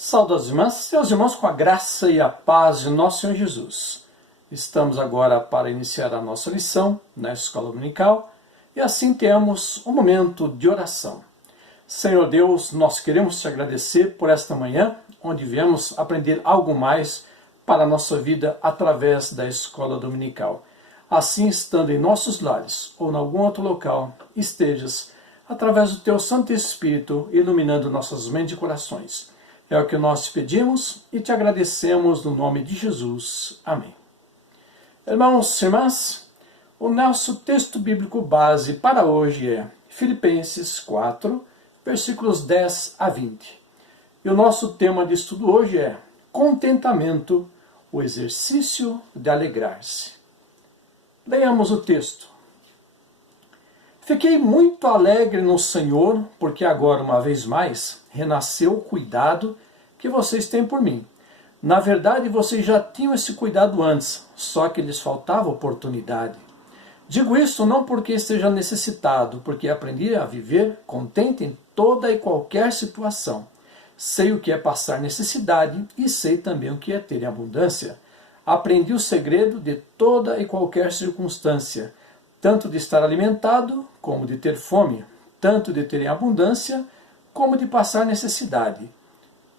Saúde às irmãs e aos irmãos com a graça e a paz de nosso Senhor Jesus. Estamos agora para iniciar a nossa lição na Escola Dominical e assim temos um momento de oração. Senhor Deus, nós queremos te agradecer por esta manhã, onde viemos aprender algo mais para a nossa vida através da Escola Dominical. Assim, estando em nossos lares ou em algum outro local, estejas, através do teu Santo Espírito, iluminando nossas mentes e corações. É o que nós te pedimos e te agradecemos no nome de Jesus. Amém. Irmãos e irmãs, o nosso texto bíblico base para hoje é Filipenses 4, versículos 10 a 20. E o nosso tema de estudo hoje é contentamento, o exercício de alegrar-se. Leiamos o texto. Fiquei muito alegre no Senhor, porque agora, uma vez mais, renasceu o cuidado que vocês têm por mim. Na verdade, vocês já tinham esse cuidado antes, só que lhes faltava oportunidade. Digo isso não porque esteja necessitado, porque aprendi a viver contente em toda e qualquer situação. Sei o que é passar necessidade e sei também o que é ter em abundância. Aprendi o segredo de toda e qualquer circunstância, tanto de estar alimentado como de ter fome, tanto de ter em abundância como de passar necessidade.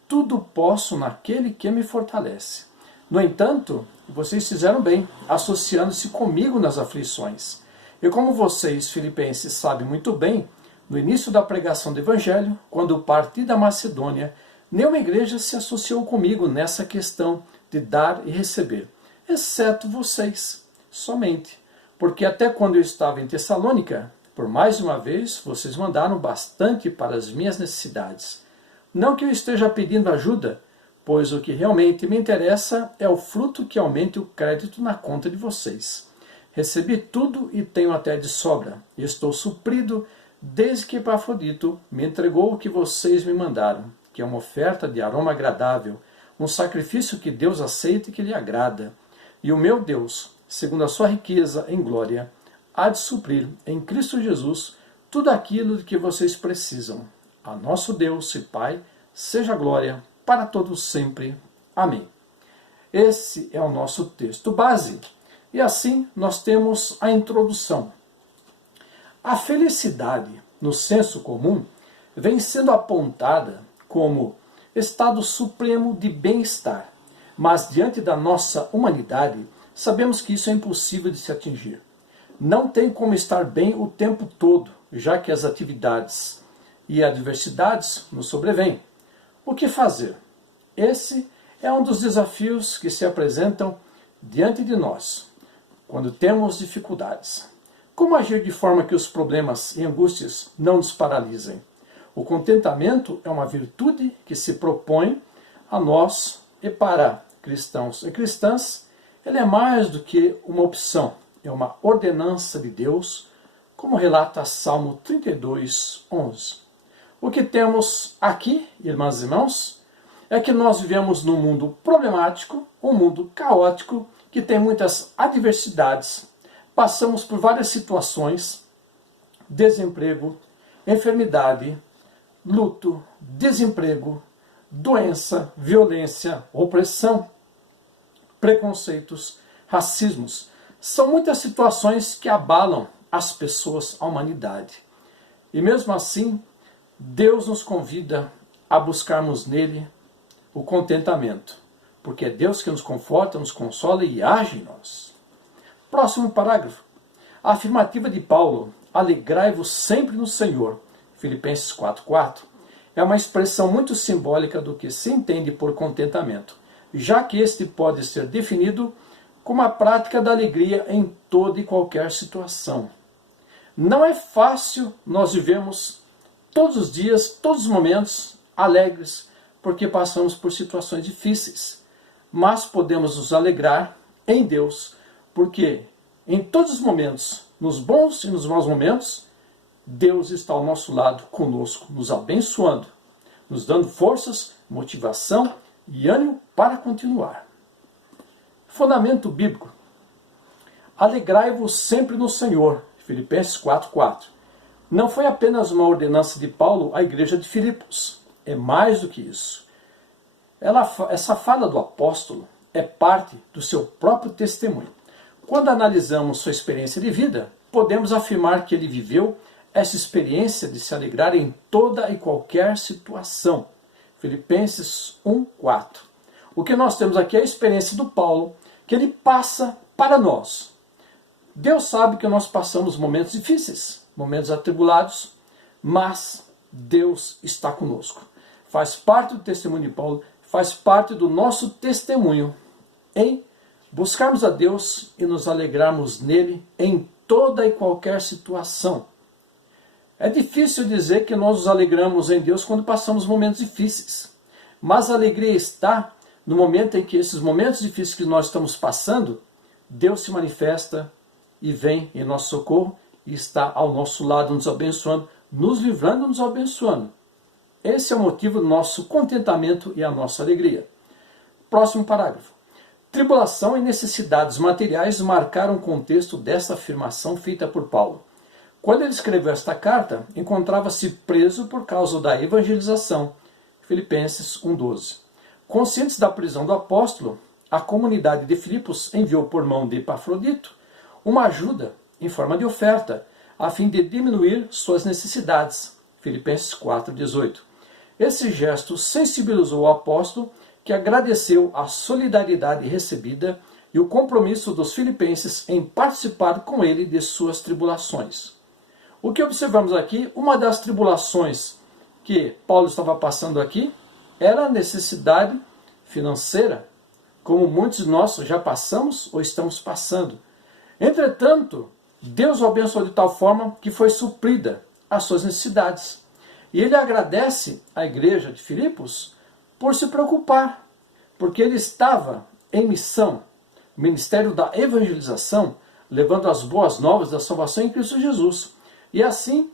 Tudo posso naquele que me fortalece. No entanto, vocês fizeram bem, associando-se comigo nas aflições. E como vocês, filipenses, sabem muito bem, no início da pregação do Evangelho, quando parti da Macedônia, nenhuma igreja se associou comigo nessa questão de dar e receber, exceto vocês, somente. Porque até quando eu estava em Tessalônica, por mais uma vez, vocês mandaram bastante para as minhas necessidades. Não que eu esteja pedindo ajuda, pois o que realmente me interessa é o fruto que aumente o crédito na conta de vocês. Recebi tudo e tenho até de sobra. E estou suprido desde que Epafrodito me entregou o que vocês me mandaram, que é uma oferta de aroma agradável, um sacrifício que Deus aceita e que lhe agrada. E o meu Deus, segundo a sua riqueza em glória, há de suprir em Cristo Jesus tudo aquilo de que vocês precisam. A nosso Deus e Pai, seja glória para todos sempre. Amém. Esse é o nosso texto base. E assim nós temos a introdução. A felicidade, no senso comum, vem sendo apontada como estado supremo de bem-estar. Mas diante da nossa humanidade, sabemos que isso é impossível de se atingir. Não tem como estar bem o tempo todo, já que as atividades e adversidades nos sobrevêm. O que fazer? Esse é um dos desafios que se apresentam diante de nós, quando temos dificuldades. Como agir de forma que os problemas e angústias não nos paralisem? O contentamento é uma virtude que se propõe a nós e para cristãos e cristãs. Ele é mais do que uma opção, é uma ordenança de Deus, como relata Salmo 32, 11. O que temos aqui, irmãs e irmãos, é que nós vivemos num mundo problemático, um mundo caótico, que tem muitas adversidades. Passamos por várias situações, desemprego, enfermidade, luto, desemprego, doença, violência, opressão, preconceitos, racismos. São muitas situações que abalam as pessoas, a humanidade. E mesmo assim, Deus nos convida a buscarmos nele o contentamento, porque é Deus que nos conforta, nos consola e age em nós. Próximo parágrafo. A afirmativa de Paulo, alegrai-vos sempre no Senhor, Filipenses 4:4, é uma expressão muito simbólica do que se entende por contentamento, já que este pode ser definido como a prática da alegria em toda e qualquer situação. Não é fácil nós vivemos todos os dias, todos os momentos alegres, porque passamos por situações difíceis. Mas podemos nos alegrar em Deus, porque em todos os momentos, nos bons e nos maus momentos, Deus está ao nosso lado, conosco, nos abençoando, nos dando forças, motivação e ânimo para continuar. Fundamento bíblico. Alegrai-vos sempre no Senhor, Filipenses 4:4. Não foi apenas uma ordenança de Paulo à igreja de Filipos. É mais do que isso. Essa fala do apóstolo é parte do seu próprio testemunho. Quando analisamos sua experiência de vida, podemos afirmar que ele viveu essa experiência de se alegrar em toda e qualquer situação. Filipenses 1:4. O que nós temos aqui é a experiência do Paulo, que ele passa para nós. Deus sabe que nós passamos momentos difíceis, momentos atribulados, mas Deus está conosco. Faz parte do testemunho de Paulo, faz parte do nosso testemunho em buscarmos a Deus e nos alegrarmos nele em toda e qualquer situação. É difícil dizer que nós nos alegramos em Deus quando passamos momentos difíceis, mas a alegria está no momento em que esses momentos difíceis que nós estamos passando, Deus se manifesta e vem em nosso socorro e está ao nosso lado nos abençoando, nos livrando, nos abençoando. Esse é o motivo do nosso contentamento e a nossa alegria. Próximo parágrafo. Tribulação e necessidades materiais marcaram o contexto desta afirmação feita por Paulo. Quando ele escreveu esta carta, encontrava-se preso por causa da evangelização. Filipenses 1:12. Conscientes da prisão do apóstolo, a comunidade de Filipos enviou por mão de Epafrodito uma ajuda em forma de oferta, a fim de diminuir suas necessidades. Filipenses 4:18. Esse gesto sensibilizou o apóstolo, que agradeceu a solidariedade recebida e o compromisso dos filipenses em participar com ele de suas tribulações. O que observamos aqui, uma das tribulações que Paulo estava passando aqui era a necessidade financeira, como muitos de nós já passamos ou estamos passando. Entretanto, Deus o abençoou de tal forma que foi suprida as suas necessidades. E ele agradece à igreja de Filipos por se preocupar, porque ele estava em missão, o ministério da evangelização, levando as boas novas da salvação em Cristo Jesus. E assim,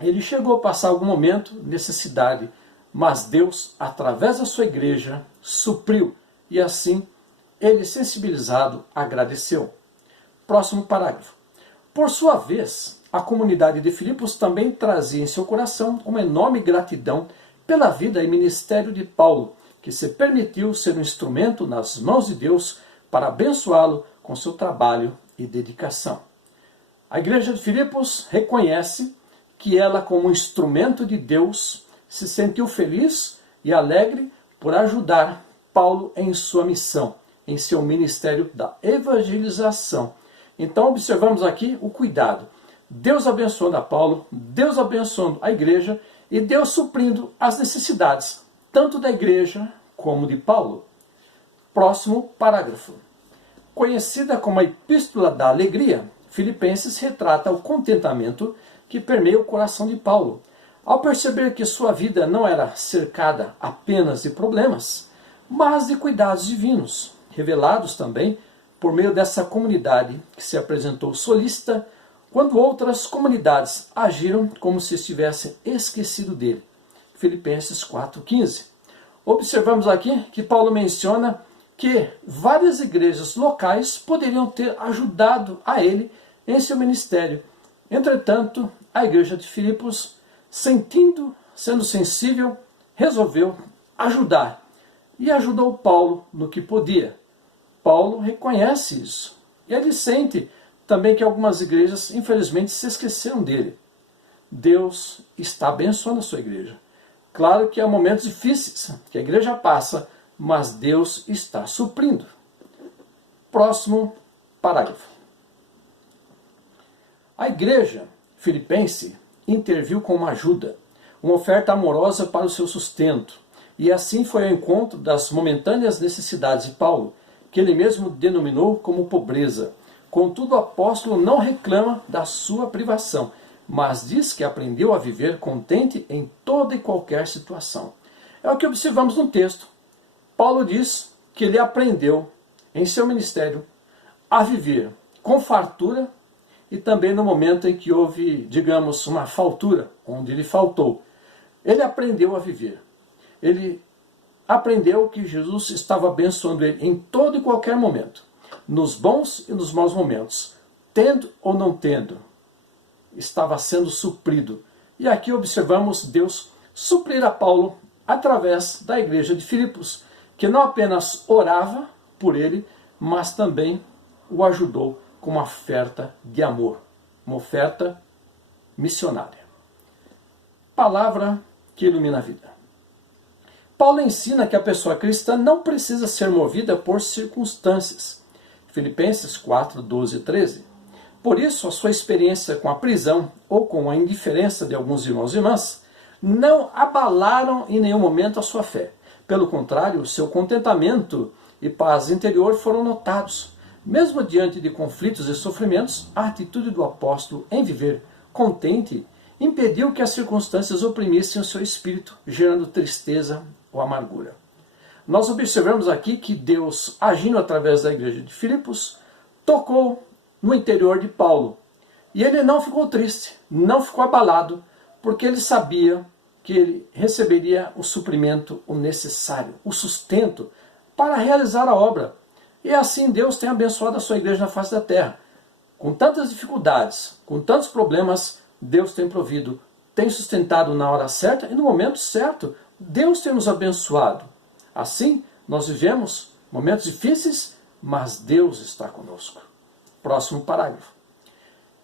ele chegou a passar algum momento de necessidade, mas Deus, através da sua igreja, supriu. E assim, ele, sensibilizado, agradeceu. Próximo parágrafo. Por sua vez, a comunidade de Filipos também trazia em seu coração uma enorme gratidão pela vida e ministério de Paulo, que se permitiu ser um instrumento nas mãos de Deus para abençoá-lo com seu trabalho e dedicação. A igreja de Filipos reconhece que ela, como instrumento de Deus, se sentiu feliz e alegre por ajudar Paulo em sua missão, em seu ministério da evangelização. Então observamos aqui o cuidado. Deus abençoando a Paulo, Deus abençoando a igreja e Deus suprindo as necessidades, tanto da igreja como de Paulo. Próximo parágrafo. Conhecida como a Epístola da Alegria, Filipenses retrata o contentamento que permeia o coração de Paulo, ao perceber que sua vida não era cercada apenas de problemas, mas de cuidados divinos, revelados também por meio dessa comunidade que se apresentou solícita, quando outras comunidades agiram como se estivessem esquecido dele. Filipenses 4:15. Observamos aqui que Paulo menciona que várias igrejas locais poderiam ter ajudado a ele em seu ministério. Entretanto, a igreja de Filipos, sendo sensível, resolveu ajudar. E ajudou Paulo no que podia. Paulo reconhece isso. E ele sente também que algumas igrejas, infelizmente, se esqueceram dele. Deus está abençoando a sua igreja. Claro que há momentos difíceis que a igreja passa, mas Deus está suprindo. Próximo parágrafo. A igreja filipense interviu com uma ajuda, uma oferta amorosa para o seu sustento, e assim foi ao encontro das momentâneas necessidades de Paulo, que ele mesmo denominou como pobreza. Contudo, o apóstolo não reclama da sua privação, mas diz que aprendeu a viver contente em toda e qualquer situação. É o que observamos no texto. Paulo diz que ele aprendeu em seu ministério a viver com fartura e também no momento em que houve, digamos, uma faltura, onde ele faltou. Ele aprendeu a viver. Ele aprendeu que Jesus estava abençoando ele em todo e qualquer momento, nos bons e nos maus momentos, tendo ou não tendo, estava sendo suprido. E aqui observamos Deus suprir a Paulo através da igreja de Filipos, que não apenas orava por ele, mas também o ajudou com uma oferta de amor, uma oferta missionária. Palavra que ilumina a vida. Paulo ensina que a pessoa cristã não precisa ser movida por circunstâncias. Filipenses 4, 12 e 13. Por isso, a sua experiência com a prisão ou com a indiferença de alguns irmãos e irmãs não abalaram em nenhum momento a sua fé. Pelo contrário, seu contentamento e paz interior foram notados. Mesmo diante de conflitos e sofrimentos, a atitude do apóstolo em viver contente impediu que as circunstâncias oprimissem o seu espírito, gerando tristeza ou amargura. Nós observamos aqui que Deus, agindo através da igreja de Filipos, tocou no interior de Paulo. E ele não ficou triste, não ficou abalado, porque ele sabia que ele receberia o suprimento, o necessário, o sustento para realizar a obra. E assim Deus tem abençoado a sua igreja na face da terra. Com tantas dificuldades, com tantos problemas, Deus tem provido, tem sustentado na hora certa e no momento certo. Deus tem nos abençoado. Assim, nós vivemos momentos difíceis, mas Deus está conosco. Próximo parágrafo.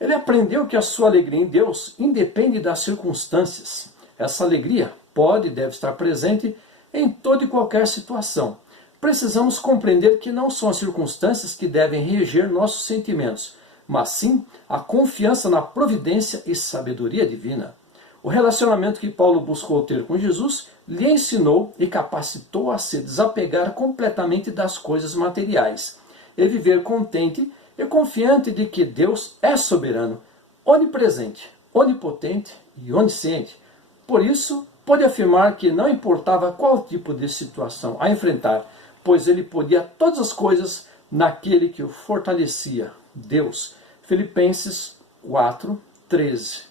Ele aprendeu que a sua alegria em Deus independe das circunstâncias. Essa alegria pode e deve estar presente em toda e qualquer situação. Precisamos compreender que não são as circunstâncias que devem reger nossos sentimentos, mas sim a confiança na providência e sabedoria divina. O relacionamento que Paulo buscou ter com Jesus lhe ensinou e capacitou a se desapegar completamente das coisas materiais e viver contente e confiante de que Deus é soberano, onipresente, onipotente e onisciente. Por isso, pôde afirmar que não importava qual tipo de situação a enfrentar, pois ele podia todas as coisas naquele que o fortalecia, Deus. Filipenses 4, 13.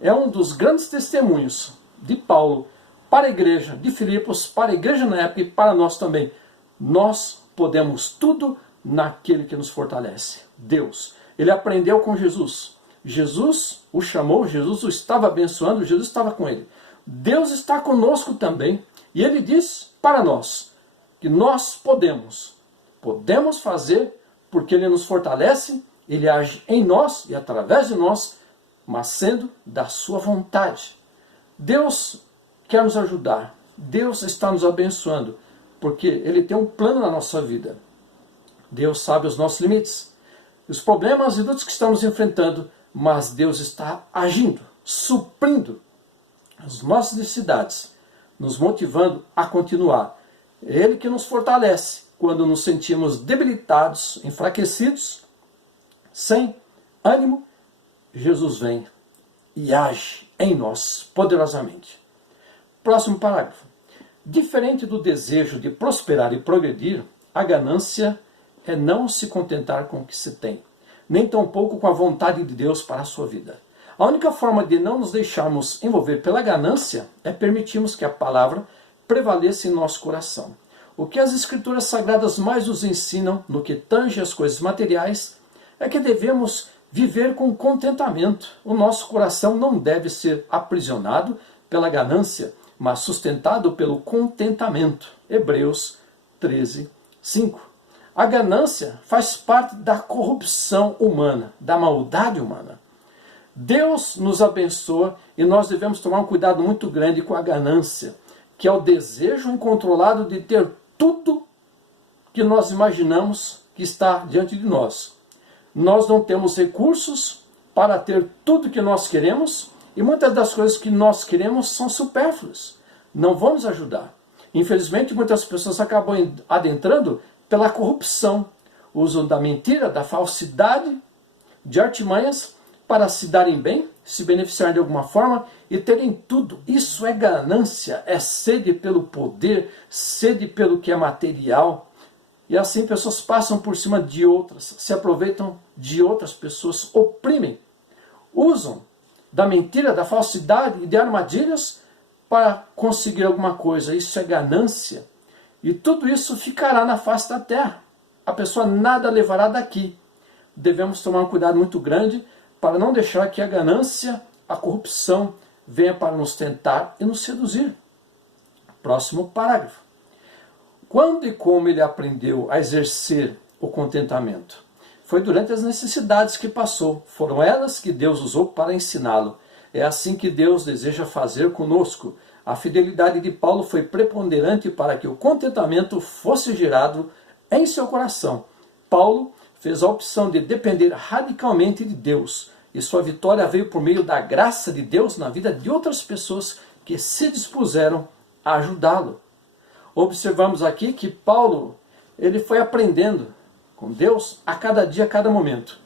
É um dos grandes testemunhos de Paulo para a igreja de Filipos, para a igreja na época e para nós também. Nós podemos tudo naquele que nos fortalece, Deus. Ele aprendeu com Jesus. Jesus o chamou, Jesus o estava abençoando, Jesus estava com ele. Deus está conosco também. E ele diz para nós que nós podemos fazer porque ele nos fortalece, ele age em nós e através de nós, mas sendo da sua vontade. Deus quer nos ajudar. Deus está nos abençoando, porque ele tem um plano na nossa vida. Deus sabe os nossos limites, os problemas e lutas que estamos enfrentando, mas Deus está agindo, suprindo as nossas necessidades, nos motivando a continuar. É Ele que nos fortalece quando nos sentimos debilitados, enfraquecidos, sem ânimo. Jesus vem e age em nós poderosamente. Próximo parágrafo. Diferente do desejo de prosperar e progredir, a ganância é não se contentar com o que se tem, nem tampouco com a vontade de Deus para a sua vida. A única forma de não nos deixarmos envolver pela ganância é permitirmos que a palavra prevaleça em nosso coração. O que as Escrituras Sagradas mais nos ensinam no que tange as coisas materiais é que devemos viver com contentamento. O nosso coração não deve ser aprisionado pela ganância, mas sustentado pelo contentamento. Hebreus 13, 5. A ganância faz parte da corrupção humana, da maldade humana. Deus nos abençoa e nós devemos tomar um cuidado muito grande com a ganância, que é o desejo incontrolado de ter tudo que nós imaginamos que está diante de nós. Nós não temos recursos para ter tudo que nós queremos e muitas das coisas que nós queremos são supérfluas. Não vão nos ajudar. Infelizmente, muitas pessoas acabam adentrando pela corrupção, usam da mentira, da falsidade, de artimanhas para se darem bem, se beneficiarem de alguma forma e terem tudo. Isso é ganância, é sede pelo poder, sede pelo que é material. E assim pessoas passam por cima de outras, se aproveitam de outras pessoas, oprimem, usam da mentira, da falsidade e de armadilhas para conseguir alguma coisa. Isso é ganância. E tudo isso ficará na face da terra. A pessoa nada levará daqui. Devemos tomar um cuidado muito grande para não deixar que a ganância, a corrupção, venha para nos tentar e nos seduzir. Próximo parágrafo. Quando e como ele aprendeu a exercer o contentamento? Foi durante as necessidades que passou. Foram elas que Deus usou para ensiná-lo. É assim que Deus deseja fazer conosco. A fidelidade de Paulo foi preponderante para que o contentamento fosse gerado em seu coração. Paulo fez a opção de depender radicalmente de Deus. E sua vitória veio por meio da graça de Deus na vida de outras pessoas que se dispuseram a ajudá-lo. Observamos aqui que Paulo ele foi aprendendo com Deus a cada dia, a cada momento.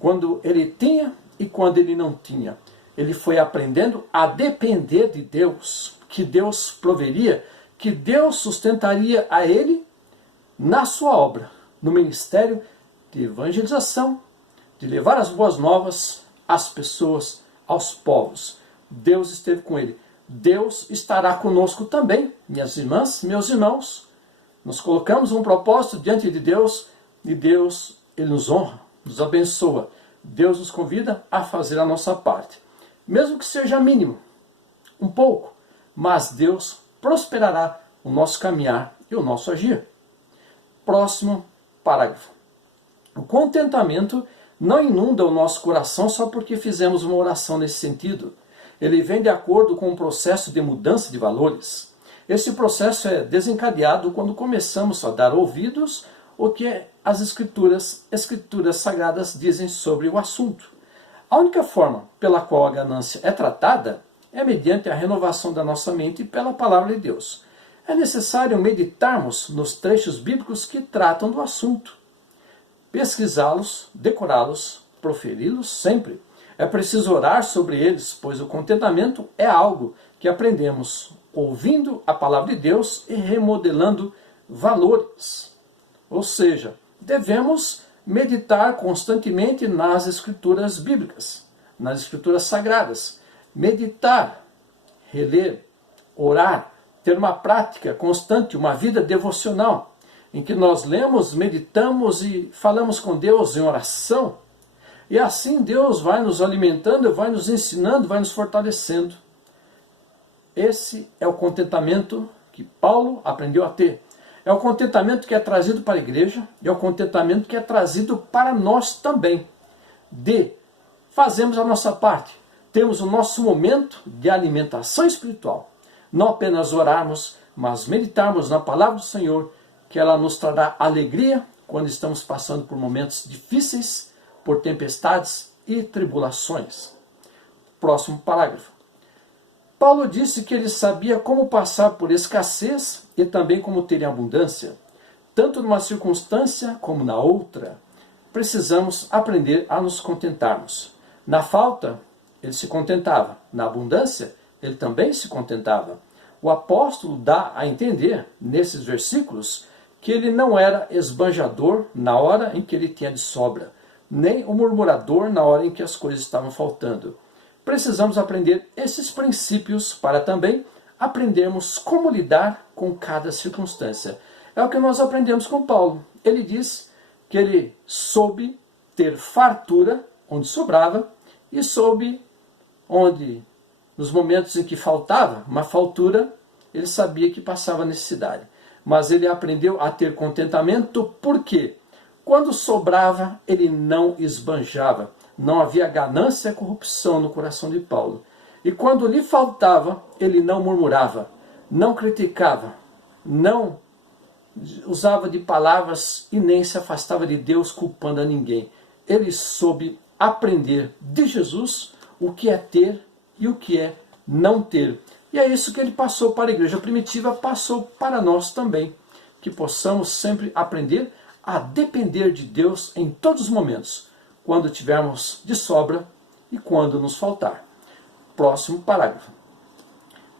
Quando ele tinha e quando ele não tinha. Ele foi aprendendo a depender de Deus, que Deus proveria, que Deus sustentaria a ele na sua obra, no ministério de evangelização, de levar as boas novas às pessoas, aos povos. Deus esteve com ele. Deus estará conosco também, minhas irmãs, meus irmãos. Nos colocamos um propósito diante de Deus e Deus ele nos honra, nos abençoa. Deus nos convida a fazer a nossa parte. Mesmo que seja mínimo, um pouco, mas Deus prosperará o nosso caminhar e o nosso agir. Próximo parágrafo. O contentamento não inunda o nosso coração só porque fizemos uma oração nesse sentido. Ele vem de acordo com um processo de mudança de valores. Esse processo é desencadeado quando começamos a dar ouvidos ao que as escrituras sagradas dizem sobre o assunto. A única forma pela qual a ganância é tratada é mediante a renovação da nossa mente pela palavra de Deus. É necessário meditarmos nos trechos bíblicos que tratam do assunto, pesquisá-los, decorá-los, proferi-los sempre. É preciso orar sobre eles, pois o contentamento é algo que aprendemos ouvindo a palavra de Deus e remodelando valores. Ou seja, devemos meditar constantemente nas escrituras bíblicas, nas escrituras sagradas. Meditar, reler, orar, ter uma prática constante, uma vida devocional, em que nós lemos, meditamos e falamos com Deus em oração. E assim Deus vai nos alimentando, vai nos ensinando, vai nos fortalecendo. Esse é o contentamento que Paulo aprendeu a ter. É o contentamento que é trazido para a igreja e é o contentamento que é trazido para nós também. Fazemos a nossa parte, temos o nosso momento de alimentação espiritual. Não apenas orarmos, mas meditarmos na palavra do Senhor, que ela nos trará alegria quando estamos passando por momentos difíceis, por tempestades e tribulações. Próximo parágrafo. Paulo disse que ele sabia como passar por escassez e também como ter em abundância. Tanto numa circunstância como na outra, precisamos aprender a nos contentarmos. Na falta, ele se contentava. Na abundância, ele também se contentava. O apóstolo dá a entender, nesses versículos, que ele não era esbanjador na hora em que ele tinha de sobra, nem o murmurador na hora em que as coisas estavam faltando. Precisamos aprender esses princípios para também aprendermos como lidar com cada circunstância. É o que nós aprendemos com Paulo. Ele diz que ele soube ter fartura onde sobrava e soube onde, nos momentos em que faltava uma fartura, ele sabia que passava necessidade. Mas ele aprendeu a ter contentamento porque quando sobrava, ele não esbanjava. Não havia ganância e corrupção no coração de Paulo. E quando lhe faltava, ele não murmurava, não criticava, não usava de palavras e nem se afastava de Deus culpando a ninguém. Ele soube aprender de Jesus o que é ter e o que é não ter. E é isso que ele passou para a igreja primitiva, passou para nós também. Que possamos sempre aprender a depender de Deus em todos os momentos, quando tivermos de sobra e quando nos faltar. Próximo parágrafo.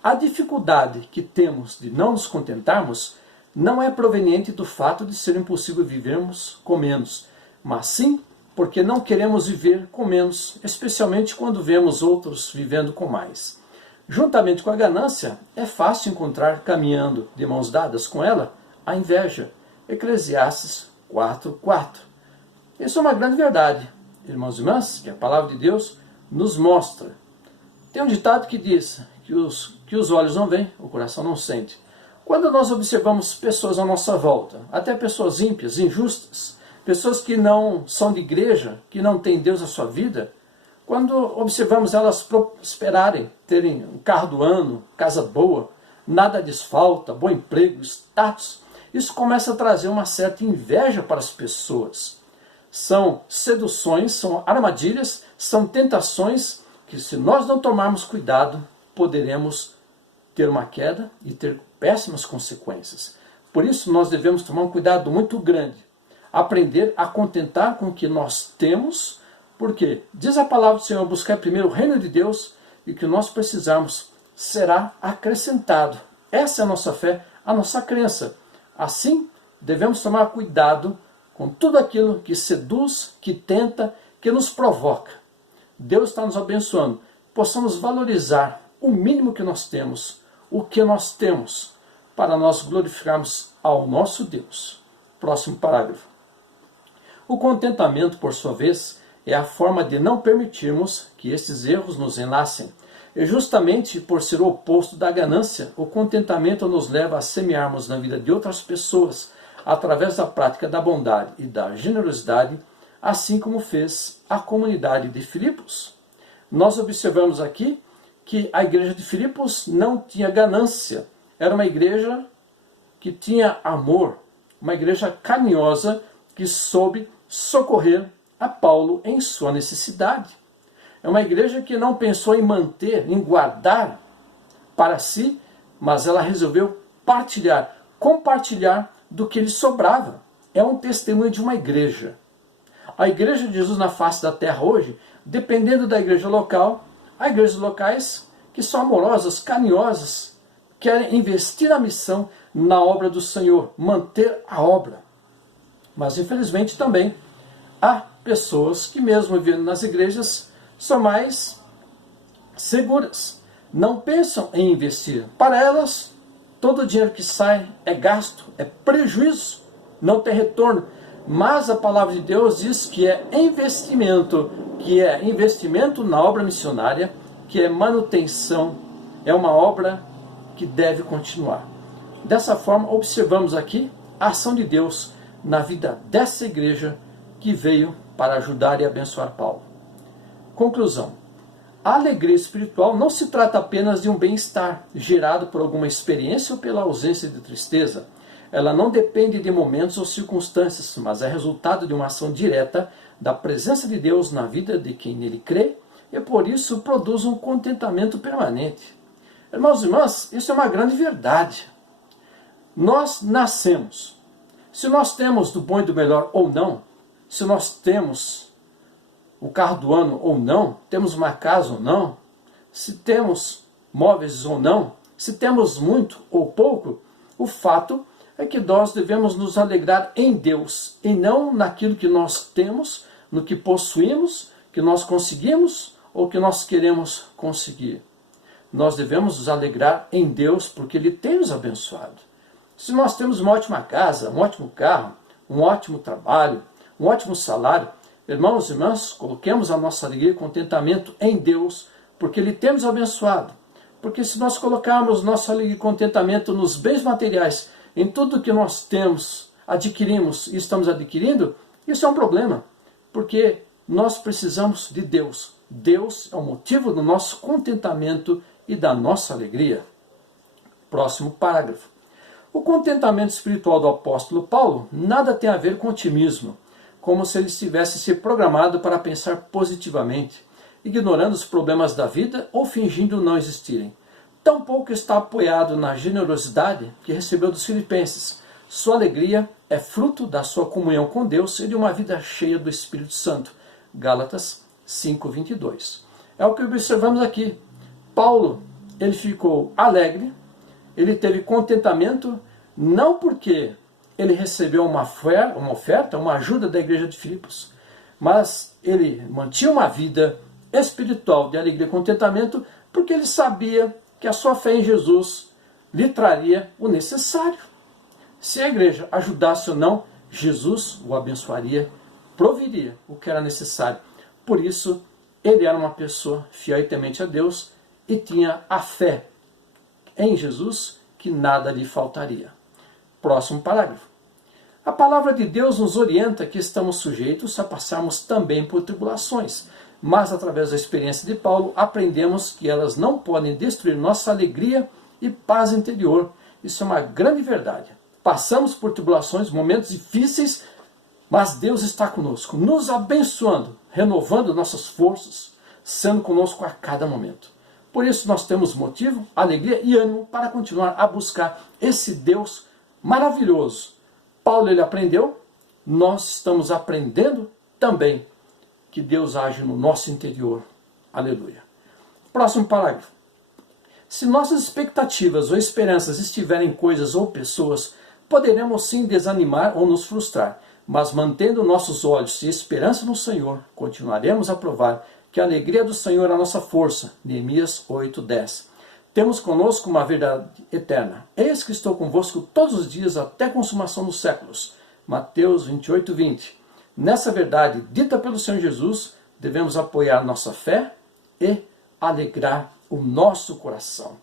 A dificuldade que temos de não nos contentarmos não é proveniente do fato de ser impossível vivermos com menos, mas sim porque não queremos viver com menos, especialmente quando vemos outros vivendo com mais. Juntamente com a ganância, é fácil encontrar caminhando de mãos dadas com ela a inveja. Eclesiastes 4:4. Isso é uma grande verdade, irmãos e irmãs, que a palavra de Deus nos mostra. Tem um ditado que diz que os olhos não veem, o coração não sente. Quando nós observamos pessoas à nossa volta, até pessoas ímpias, injustas, pessoas que não são de igreja, que não têm Deus na sua vida, quando observamos elas prosperarem, terem um carro do ano, casa boa, nada lhes falta, bom emprego, status, isso começa a trazer uma certa inveja para as pessoas. São seduções, são armadilhas, são tentações que, se nós não tomarmos cuidado, poderemos ter uma queda e ter péssimas consequências. Por isso nós devemos tomar um cuidado muito grande, aprender a contentar com o que nós temos, porque diz a palavra do Senhor, buscar primeiro o reino de Deus, e o que nós precisarmos será acrescentado. Essa é a nossa fé, a nossa crença. Assim, devemos tomar cuidado com tudo aquilo que seduz, que tenta, que nos provoca. Deus está nos abençoando. Possamos valorizar o mínimo que nós temos, o que nós temos, para nós glorificarmos ao nosso Deus. Próximo parágrafo. O contentamento, por sua vez, é a forma de não permitirmos que esses erros nos enlacem. E justamente por ser o oposto da ganância, o contentamento nos leva a semearmos na vida de outras pessoas, através da prática da bondade e da generosidade, assim como fez a comunidade de Filipos. Nós observamos aqui que a igreja de Filipos não tinha ganância, era uma igreja que tinha amor, uma igreja carinhosa que soube socorrer a Paulo em sua necessidade. É uma igreja que não pensou em manter, em guardar para si, mas ela resolveu partilhar, compartilhar do que lhe sobrava. É um testemunho de uma igreja. A igreja de Jesus na face da terra hoje, dependendo da igreja local, há igrejas locais que são amorosas, carinhosas, querem investir na missão, na obra do Senhor, manter a obra. Mas infelizmente também há pessoas que mesmo vivendo nas igrejas são mais seguras, não pensam em investir. Para elas, todo o dinheiro que sai é gasto, é prejuízo, não tem retorno. Mas a palavra de Deus diz que é investimento na obra missionária, que é manutenção, é uma obra que deve continuar. Dessa forma, observamos aqui a ação de Deus na vida dessa igreja que veio para ajudar e abençoar Paulo. Conclusão. A alegria espiritual não se trata apenas de um bem-estar gerado por alguma experiência ou pela ausência de tristeza. Ela não depende de momentos ou circunstâncias, mas é resultado de uma ação direta da presença de Deus na vida de quem nele crê e por isso produz um contentamento permanente. Irmãos e irmãs, isso é uma grande verdade. Nós nascemos. Se nós temos do bom e do melhor ou não, se nós temos o carro do ano ou não, temos uma casa ou não, se temos móveis ou não, se temos muito ou pouco, o fato é que nós devemos nos alegrar em Deus e não naquilo que nós temos, no que possuímos, que nós conseguimos ou que nós queremos conseguir. Nós devemos nos alegrar em Deus porque Ele tem nos abençoado. Se nós temos uma ótima casa, um ótimo carro, um ótimo trabalho, um ótimo salário, irmãos e irmãs, coloquemos a nossa alegria e contentamento em Deus, porque Ele tem nos abençoado. Porque se nós colocarmos nossa alegria e contentamento nos bens materiais, em tudo que nós temos, adquirimos e estamos adquirindo, isso é um problema. Porque nós precisamos de Deus. Deus é o motivo do nosso contentamento e da nossa alegria. Próximo parágrafo. O contentamento espiritual do apóstolo Paulo nada tem a ver com otimismo, como se ele estivesse se programado para pensar positivamente, ignorando os problemas da vida ou fingindo não existirem. Tampouco está apoiado na generosidade que recebeu dos filipenses. Sua alegria é fruto da sua comunhão com Deus e de uma vida cheia do Espírito Santo. Gálatas 5:22. É o que observamos aqui. Paulo, ele ficou alegre, ele teve contentamento, não porque ele recebeu uma oferta, uma ajuda da igreja de Filipos, mas ele mantinha uma vida espiritual de alegria e contentamento porque ele sabia que a sua fé em Jesus lhe traria o necessário. Se a igreja ajudasse ou não, Jesus o abençoaria, proviria o que era necessário. Por isso, ele era uma pessoa fiel e temente a Deus e tinha a fé em Jesus que nada lhe faltaria. Próximo parágrafo. A palavra de Deus nos orienta que estamos sujeitos a passarmos também por tribulações, mas através da experiência de Paulo aprendemos que elas não podem destruir nossa alegria e paz interior. Isso é uma grande verdade. Passamos por tribulações, momentos difíceis, mas Deus está conosco, nos abençoando, renovando nossas forças, sendo conosco a cada momento. Por isso nós temos motivo, alegria e ânimo para continuar a buscar esse Deus maravilhoso. Paulo ele aprendeu, nós estamos aprendendo também que Deus age no nosso interior. Aleluia. Próximo parágrafo. Se nossas expectativas ou esperanças estiverem em coisas ou pessoas, poderemos sim desanimar ou nos frustrar, mas mantendo nossos olhos e esperança no Senhor, continuaremos a provar que a alegria do Senhor é a nossa força. Neemias 8:10. Temos conosco uma verdade eterna. Eis que estou convosco todos os dias até a consumação dos séculos. Mateus 28:20. Nessa verdade dita pelo Senhor Jesus, devemos apoiar nossa fé e alegrar o nosso coração.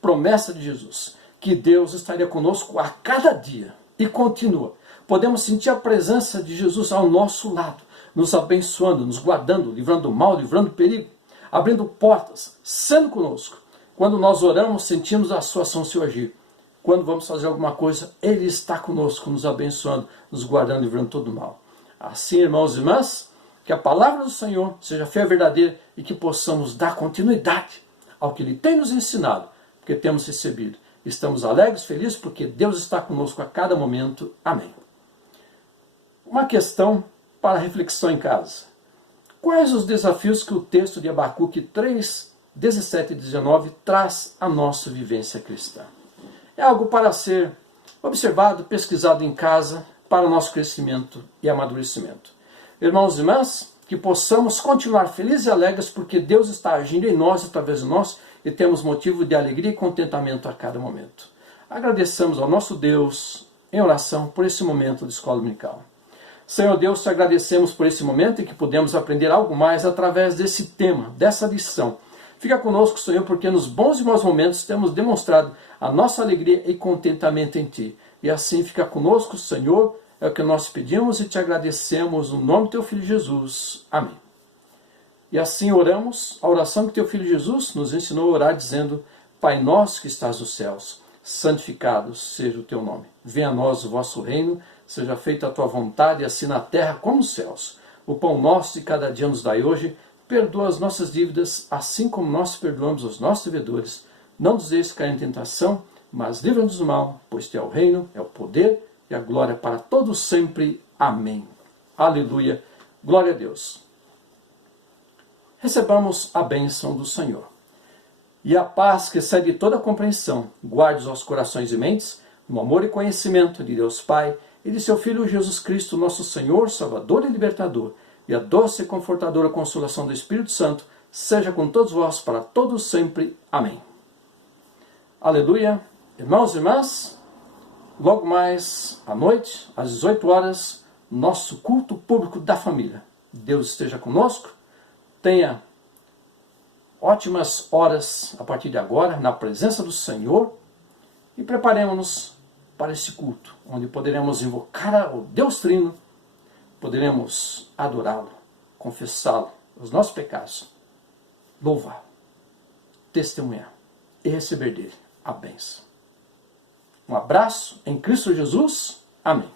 Promessa de Jesus, que Deus estaria conosco a cada dia. E continua. Podemos sentir a presença de Jesus ao nosso lado, nos abençoando, nos guardando, livrando do mal, livrando do perigo, abrindo portas, sendo conosco. Quando nós oramos, sentimos a sua ação se agir. Quando vamos fazer alguma coisa, Ele está conosco, nos abençoando, nos guardando, livrando todo o mal. Assim, irmãos e irmãs, que a palavra do Senhor seja fiel e verdadeira e que possamos dar continuidade ao que Ele tem nos ensinado, porque temos recebido. Estamos alegres, felizes, porque Deus está conosco a cada momento. Amém. Uma questão para reflexão em casa. Quais os desafios que o texto de Abacuque 3, 17 e 19 traz à nossa vivência cristã? É algo para ser observado, pesquisado em casa, para o nosso crescimento e amadurecimento. Irmãos e irmãs, que possamos continuar felizes e alegres porque Deus está agindo em nós, através de nós, e temos motivo de alegria e contentamento a cada momento. Agradeçamos ao nosso Deus em oração por esse momento de escola dominical. Senhor Deus, te agradecemos por esse momento em que podemos aprender algo mais através desse tema, dessa lição. Fica conosco, Senhor, porque nos bons e maus momentos temos demonstrado a nossa alegria e contentamento em Ti. E assim fica conosco, Senhor, é o que nós pedimos e te agradecemos no nome do Teu Filho Jesus. Amém. E assim oramos a oração que Teu Filho Jesus nos ensinou a orar, dizendo: Pai nosso que estás nos céus, santificado seja o Teu nome. Venha a nós o vosso reino, seja feita a Tua vontade, assim na terra como nos céus. O pão nosso de cada dia nos dai hoje, perdoa as nossas dívidas, assim como nós perdoamos aos nossos devedores. Não nos deixes cair em tentação, mas livra-nos do mal, pois Teu é o reino, é o poder e a glória para todos sempre. Amém. Aleluia. Glória a Deus. Recebamos a bênção do Senhor. E a paz que excede toda a compreensão, guarde os nossos corações e mentes, no amor e conhecimento de Deus Pai e de seu Filho Jesus Cristo, nosso Senhor, Salvador e Libertador, e a doce e confortadora consolação do Espírito Santo, seja com todos vós para todos sempre. Amém. Aleluia. Irmãos e irmãs, logo mais à noite, às 18 horas, nosso culto público da família. Deus esteja conosco. Tenha ótimas horas a partir de agora, na presença do Senhor, e preparemos-nos para esse culto, onde poderemos invocar o Deus Trino, poderemos adorá-lo, confessá-lo, os nossos pecados, louvar, testemunhar e receber dele a bênção. Um abraço em Cristo Jesus. Amém.